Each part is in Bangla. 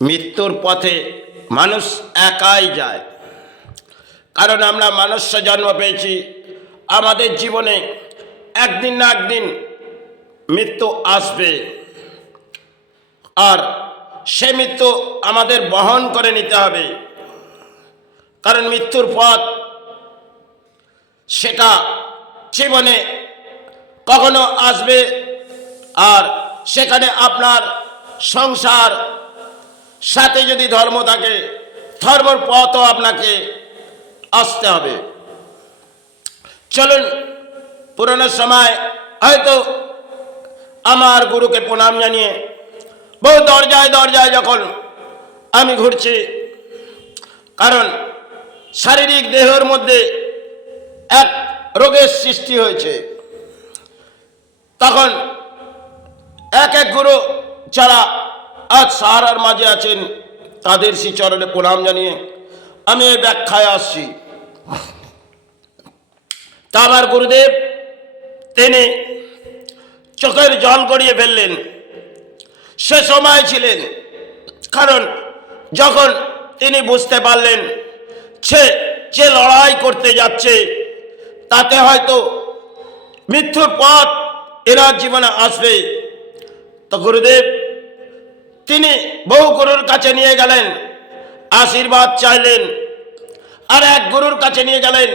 মৃত্যুর পথে মানুষ একাই যায়, কারণ আমরা মনুষ্য জন্ম পেয়েছি। আমাদের জীবনে একদিন না একদিন মৃত্যু আসবে, আর সে মৃত্যু আমাদের বহন করে নিতে হবে। কারণ মৃত্যুর পথ সেটা জীবনে কখনো আসবে, আর সেখানে আপনার সংসার সাথে যদি ধর্ম থাকে, ধর্মের পথও আপনাকে আসতে হবে। চলুন, পুরনো সময় হয়তো আমার গুরুকে প্রণাম জানিয়ে বহু দরজায় দরজায় যখন আমি ঘুরছি, কারণ শারীরিক দেহের মধ্যে এক রোগের সৃষ্টি হয়েছে, তখন এক এক গুরু যারা আজ সাহারার মাঝে আছেন তাদের শ্রীচরণে প্রণাম জানিয়ে আমি এই ব্যাখ্যায় আসছি। তা আমার গুরুদেব তিনি চোখের জল গড়িয়ে ফেললেন। সে সময় ছিলেন, কারণ যখন তিনি বুঝতে পারলেন সে যে লড়াই করতে যাচ্ছে তাতে হয়তো মৃত্যুর পথ এনার জীবনে আসবে, তো গুরুদেব তিনি বহু গুরুর কাছে নিয়ে গেলেন, আশীর্বাদ চাইলেন। আর এক গুরুর কাছে নিয়ে গেলেন,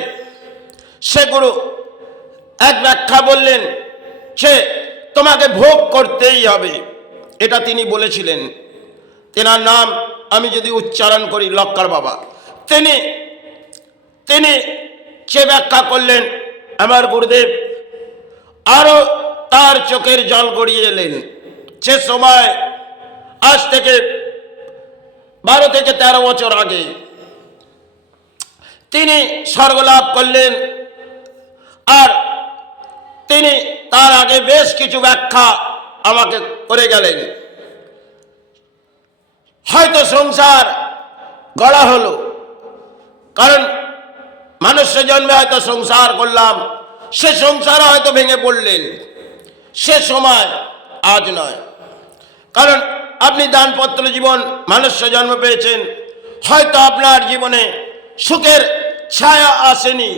সে গুরু এক ব্যাখ্যা বললেন, সে তোমাকে ভোগ করতেই হবে, এটা তিনি বলেছিলেন। তেনার নাম আমি যদি উচ্চারণ করি লক্কার বাবা, তিনি সে ব্যাখ্যা করলেন। আমার গুরুদেব আরো তার চোখের জল গড়িয়ে এলেন। সে সময় আজ থেকে 12 থেকে 13 বছর আগে তিনি স্বর্গলাভ করলেন। আর তিনি তার আগে বেশ কিছু ব্যাখ্যা আমাকে করে গেলেন। হয়তো সংসার গড়া হলো, কারণ মানুষের জন্মে হয়তো সংসার করলাম, সে সংসার হয়তো ভেঙে পড়লেন। সে সময় আজ নয়, কারণ আপনি দানপত্র জীবন মানুষ্য জন্ম পেয়েছেন, হয়তো আপনার জীবনে সুখের ছায়া আসেনি।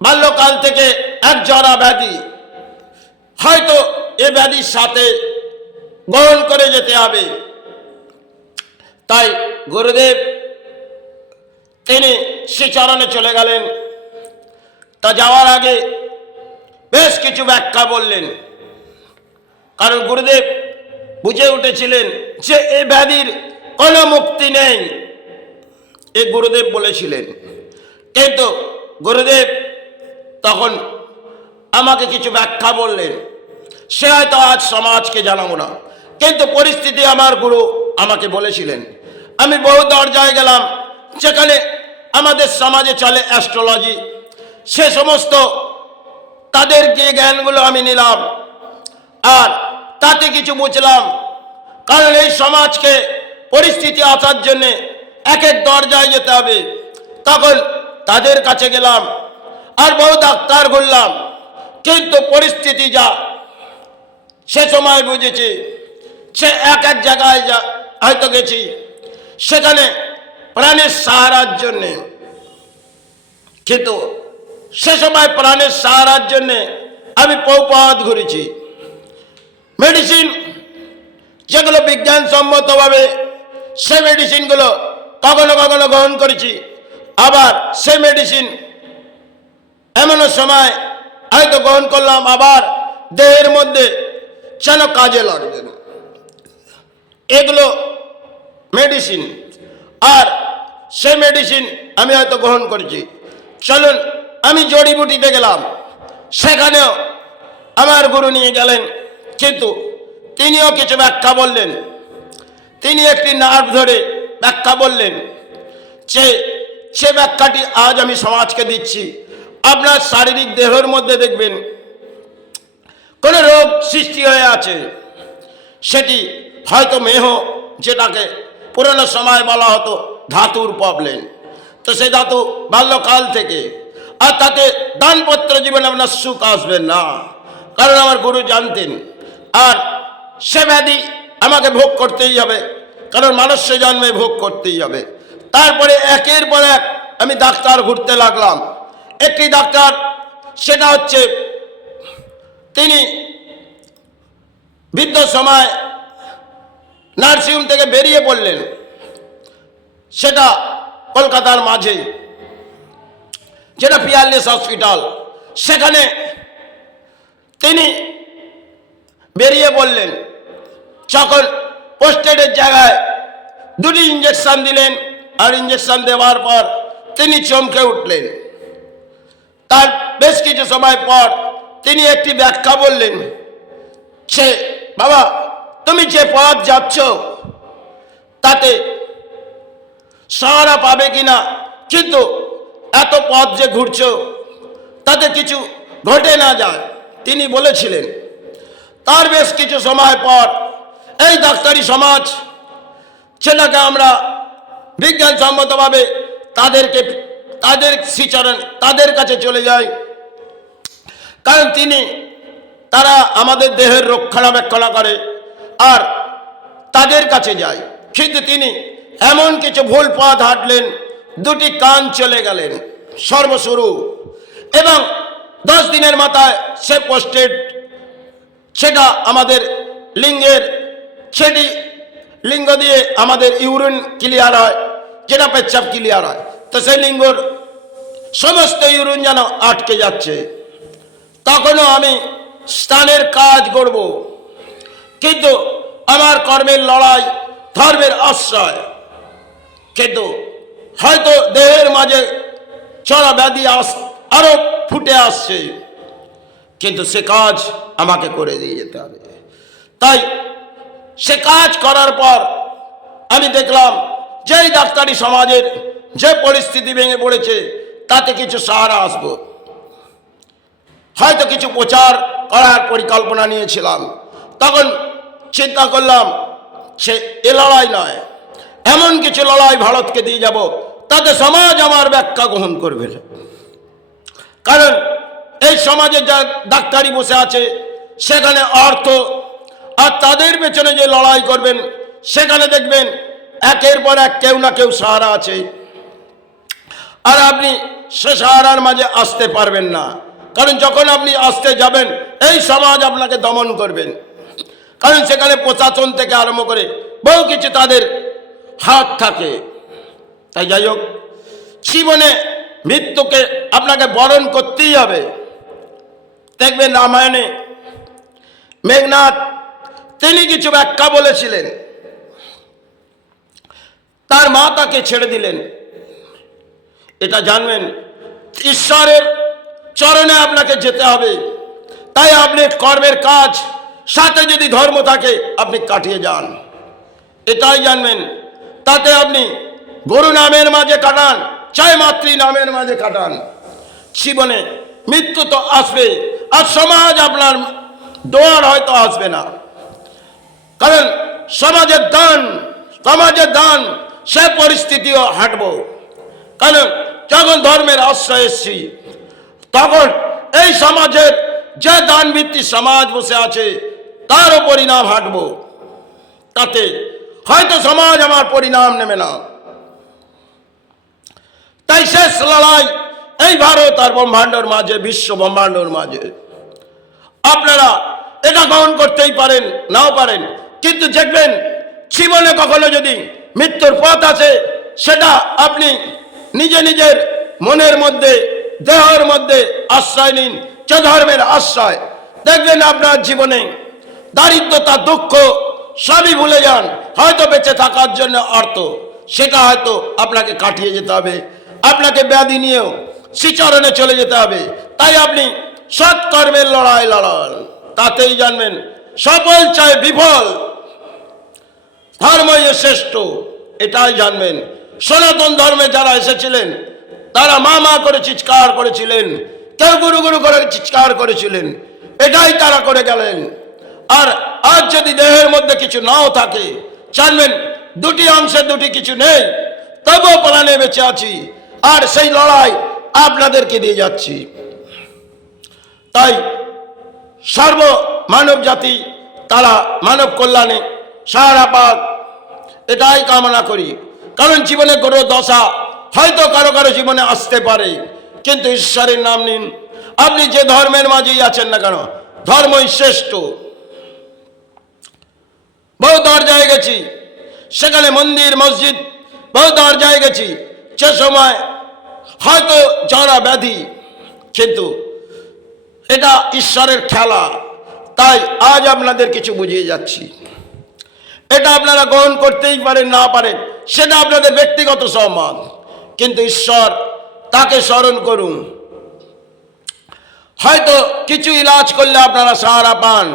বাল্যকাল থেকে এক জরা ব্যাধি, হয়তো এ ব্যাধির সাথে গ্রহণ করে যেতে হবে। তাই গুরুদেব তিনি শ্রীচরণে চলে গেলেন। তা যাওয়ার আগে বেশ কিছু ব্যাখ্যা বললেন, কারণ গুরুদেব বুঝে উঠেছিলেন যে এই ব্যাধির কোনো মুক্তি নেই, এ গুরুদেব বলেছিলেন। কিন্তু গুরুদেব তখন আমাকে কিছু ব্যাখ্যা বললেন, সে হয়তো আজ সমাজকে জানাবো না, কিন্তু পরিস্থিতি আমার গুরু আমাকে বলেছিলেন। আমি বহু দরজায় গেলাম, যেখানে আমাদের সমাজে চলে অ্যাস্ট্রোলজি, সে সমস্ত তাদের যে জ্ঞানগুলো আমি নিলাম, আর তাতে কিছু বুঝলাম। কারণ এই সমাজকে পরিস্থিতি আসার জন্যে এক এক দরজায় যেতে হবে। তখন তাদের কাছে গেলাম, আর বহু ডাক্তার ঘুরলাম, কিন্তু পরিস্থিতি যা, সে সময় বুঝেছি সে এক এক জায়গায় যা হয়তো গেছি, সেখানে প্রাণের সাহারার জন্যে, কিন্তু সে সময় প্রাণের সাহারার জন্যে আমি পৌপাত ঘুরেছি। মেডিসিন যেগুলো বিজ্ঞানসম্মতভাবে, সে মেডিসিনগুলো কখনো কখনো গ্রহণ করেছি, আবার সে মেডিসিন এমনও সময় হয়তো গ্রহণ করলাম আবার দেহের মধ্যে যেন কাজে লাগবে না। এগুলো মেডিসিন, আর সে মেডিসিন আমি হয়তো গ্রহণ করেছি। চলুন, আমি জড়িবুটিতে গেলাম, সেখানেও আমার গুরু নিয়ে গেলেন, কিন্তু তিনিও কিছু ব্যাখ্যা বললেন। তিনি একটি নার্ভ ধরে ব্যাখ্যা বললেন, সে ব্যাখ্যাটি আজ আমি সমাজকে দিচ্ছি। আপনার শারীরিক দেহের মধ্যে দেখবেন কোনো রোগ সৃষ্টি হয়ে আছে, সেটি হয়তো মেহ, যেটাকে পুরনো সময় বলা হতো ধাতুর প্রবলেম। তো সে ধাতু বাল্যকাল থেকে, আর তাতে দানপত্র জীবনে আপনার সুখ আসবে না, কারণ আমার গুরু জানতেন। আর সে ব্যাধি আমাকে ভোগ করতেই হবে, কারণ মানুষ্য জন্মে ভোগ করতেই হবে। তারপরে একের পর এক আমি ডাক্তার ঘুরতে লাগলাম। একটি ডাক্তার, সেটা হচ্ছে তিনি বৃদ্ধ সময় নার্সিংহোম থেকে বেরিয়ে পড়লেন, সেটা কলকাতার মাঝে, যেটা পিয়ারলেস হসপিটাল। সেখানে তিনি বেরিয়ে পড়লেন, যখন পোস্টেডের জায়গায় দুটি ইঞ্জেকশন দিলেন, আর ইঞ্জেকশন দেওয়ার পর তিনি চমকে উঠলেন। তার বেশ কিছু সময় পর তিনি একটি ব্যাখ্যা বললেন, সে বাবা, তুমি যে পথ যাচ্ছ তাতে সাহারা পাবে কিনা, কিন্তু এত পথ যে ঘুরছ তাতে কিছু ঘটে না যায়, তিনি বলেছিলেন। তার বেশ কিছু সময় পর এই ডাক্তারি সমাজ, সেটাকে আমরা বিজ্ঞানসম্মতভাবে তাদের শ্রীচরণ, তাদের কাছে চলে যাই, কারণ তারা আমাদের দেহের রক্ষণাবেক্ষণ করে, আর তাদের কাছে যায়। কিন্তু তিনি এমন কিছু ভুল পথ হাঁটলেন, দুটি কান চলে গেলেন সর্বশুরু, এবং 10 দিনের মাথায় সে পোস্টেড, সেটা আমাদের লিঙ্গের, সেটি লিঙ্গ দিয়ে আমাদের ইউরিন ক্লিয়ার হয়, যেটা পেচ্ছাপ ক্লিয়ার হয়, তো সেই লিঙ্গর সমস্ত ইউরিন যেন আটকে যাচ্ছে। তখনও আমি স্নানের কাজ করব, কিন্তু আমার কর্মের লড়াই, ধর্মের আশ্রয়, কিন্তু হয়তো দেহের মাঝে চড়া ব্যাধি আরো ফুটে আসছে, কিন্তু সে কাজ আমাকে করে দিয়ে যেতে হবে। তাই সে কাজ করার পর আমি দেখলাম যে ডাক্তারি সমাজের যে পরিস্থিতি ভেঙে পড়েছে, তাতে কিছু সাহারা আসবো। হয়তো কিছু প্রচার করার পরিকল্পনা নিয়েছিলাম, তখন চিন্তা করলাম সে এ লড়াই নয়, এমন কিছু লড়াই ভারতকে দিয়ে যাব, তাতে সমাজ আমার ব্যাখ্যা গ্রহণ করবে। কারণ এই সমাজে যা ডাক্তারি বসে আছে, সেখানে অর্থ, আর তাদের পেছনে যে লড়াই করবেন, সেখানে দেখবেন একের পর এক কেউ না কেউ সাহারা আছে, আর আপনি সে সাহারার মাঝে আসতে পারবেন না। কারণ যখন আপনি আসতে যাবেন, এই সমাজ আপনাকে দমন করবেন, কারণ সেখানে প্রশাসন থেকে আরম্ভ করে বহু কিছু তাদের হাত থাকে। তাই যাই হোক, জীবনে মৃত্যুকে আপনাকে বরণ করতেই হবে। দেখবেন রামায়ণে মেঘনাদ তিনি কিছু ব্যাখ্যা বলেছিলেন, তার মা তাকে ছেড়ে দিলেন। এটা জানবেন ঈশ্বরের চরণে আপনাকে যেতে হবে। তাই আপনি কর্মের কাজ, সাথে যদি ধর্ম থাকে আপনি কাটিয়ে যান, এটাই জানবেন। তাতে আপনি গুরু নামের মাঝে কাটান, চাই মাতৃ নামের মাঝে কাটান, জীবনে মৃত্যু তো আসবে, আর সমাজ আপনার দোয়ার হয়তো আসবে না। কারণ সমাজের দান সে পরিস্থিতিও হাঁটব। কারণ যখন ধর্মের আশ্রয় এসছি, তখন এই সমাজের যে দান ভিত্তিক সমাজ বসে আছে, তারও পরিণাম হাঁটব। তাতে হয়তো সমাজ আমার পরিণাম নেবে না। তাই শেষ লড়াই এই ভারত আর ব্রহ্মাণ্ডর মাঝে, বিশ্ব ব্রহ্মাণ্ডর মাঝে। আপনারা এটা গ্রহণ করতেই পারেন, নাও পারেন, কিন্তু দেখবেন জীবনে কখনো যদি মৃত্যুর পথ আছে, সেটা আপনি নিজের মনের মধ্যে, দেহের মধ্যে আশ্রয় নিন, যে ধর্মের আশ্রয়। দেখবেন আপনার জীবনে দারিদ্রতা, দুঃখ সবই ভুলে যান। হয়তো বেঁচে থাকার জন্য অর্থ, সেটা হয়তো আপনাকে কাটিয়ে যেতে হবে, আপনাকে ব্যাধি নিয়েও শ্রীচরণে চলে যেতে হবে। তাই আপনি সৎকর্মের লড়াই লড়ান, তাতেই জানবেন সফল চায় বিফল, ধর্মই শ্রেষ্ঠ, এটাই জানবেন। সনাতন ধর্মে যারা এসেছিলেন, তারা মা মা করে চিৎকার করেছিলেন, কেউ গুরু গুরু করে চিৎকার করেছিলেন, এটাই তারা করে গেলেন। আর আজ যদি দেহের মধ্যে কিছু নাও থাকে, জানবেন দুটি অংশে দুটি কিছু নেই, তবুও প্রাণে বেঁচে আছি, আর সেই লড়াই আপনাদেরকে দিয়ে যাচ্ছি। তাই সর্ব মানব জাতি, তারা মানব কল্যাণে সাহারা পাক, এটাই কামনা করি। কারণ জীবনে কোনো দশা হয়তো কারো কারো জীবনে আসতে পারে, কিন্তু ঈশ্বরের নাম নিন। আপনি যে ধর্মের মাঝেই আছেন না কেন, ধর্মই শ্রেষ্ঠ। বহু দরজায় গেছি, সেখানে মন্দির মসজিদ বহু দরজায় গেছি, সে সময় হয়তো জরা ব্যাধি, কিন্তু এটা ঈশ্বরের খেলা। তাই আজ আপনাদের কিছু বুঝিয়ে যাচ্ছি। এটা আপনারা গ্রহণ করতেই পারেন, না পারেন, সেটা আপনাদের ব্যক্তিগত সম্মান, কিন্তু ঈশ্বর, তাকে স্মরণ করুন। হয়তো কিছু ইলাজ করলে আপনারা সাহারা পান,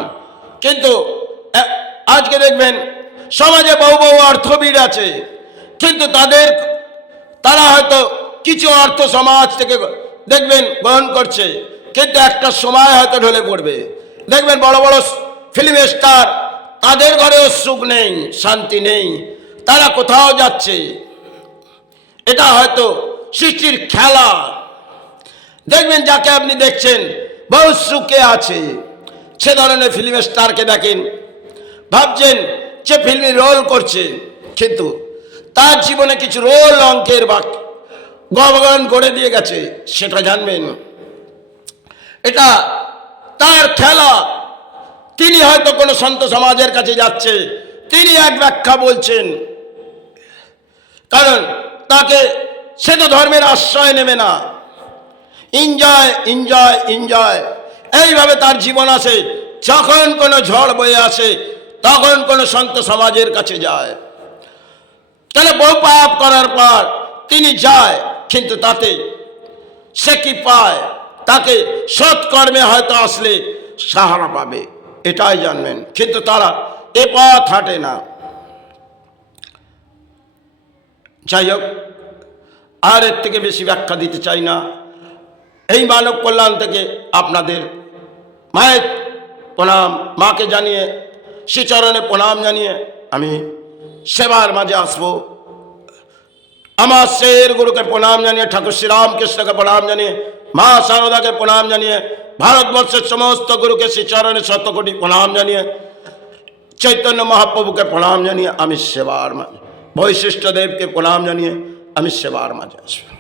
কিন্তু আজকে দেখবেন সমাজে বহু বহু অর্থবিদ আছে, কিন্তু তারা হয়তো কিছু অর্থ সমাজ থেকে দেখবেন গ্রহণ করছে, কিন্তু একটা সময় হয়তো ঢলে পড়বে। দেখবেন বড় বড় ফিল্ম স্টার, তাদের ঘরেও সুখ নেই, শান্তি নেই, তারা কোথাও যাচ্ছে। এটা হয়তো সৃষ্টির খেলা। দেখবেন যাকে আপনি দেখছেন বহু সুখে আছে, সে ধরনের ফিল্ম স্টারকে দেখেন, ভাবছেন সে ফিল্মে রোল করছে, কিন্তু তার জীবনে কিছু রোল অঙ্কের গবগান করে দিয়ে গেছে, সেটা জানবেন। এটা তার খেলা। তিনি হয়তো কোনো সন্ত সমাজের কাছে যাচ্ছে, তিনি এক ব্যাখ্যা বলছেন, কারণ তাকে সে তো ধর্মের আশ্রয় নেবে না। এনজয় এনজয় এনজয়, এইভাবে তার জীবন আসে। যখন কোনো ঝড় বয়ে আসে, তখন কোনো সন্ত সমাজের কাছে যায়। তাহলে বহু পাপ করার পর তিনি যায়, কিন্তু তাতে সে কি পায়? তাকে সৎকর্মে হয়তো আসলে সাহারা পাবে, এটাই জানবেন, কিন্তু তারা এ পথ হাঁটে না। যাই হোক, আর এর থেকে বেশি ব্যাখ্যা দিতে চাই না। এই মানব কল্যাণ থেকে আপনাদের মায়ের প্রণাম, মাকে জানিয়ে, শ্রীচরণে প্রণাম জানিয়ে আমি সেবার মাঝে আসবো। আমার শের গুরুকে প্রণাম জানিয়ে, ঠাকুর শ্রীরামকৃষ্ণকে প্রণাম জানিয়ে, মা শারদাকে প্রণাম জানিয়ে, ভারতবর্ষের সমস্ত গুরুকে শ্রীচরণে শতকোটি প্রণাম জানিয়ে, চৈতন্য মহাপ্রভুকে প্রণাম জানিয়ে আমি সেবার মাঝে, বৈশিষ্ট্য দেবকে প্রণাম জানিয়ে আমি সেবার মাঝে আসবো।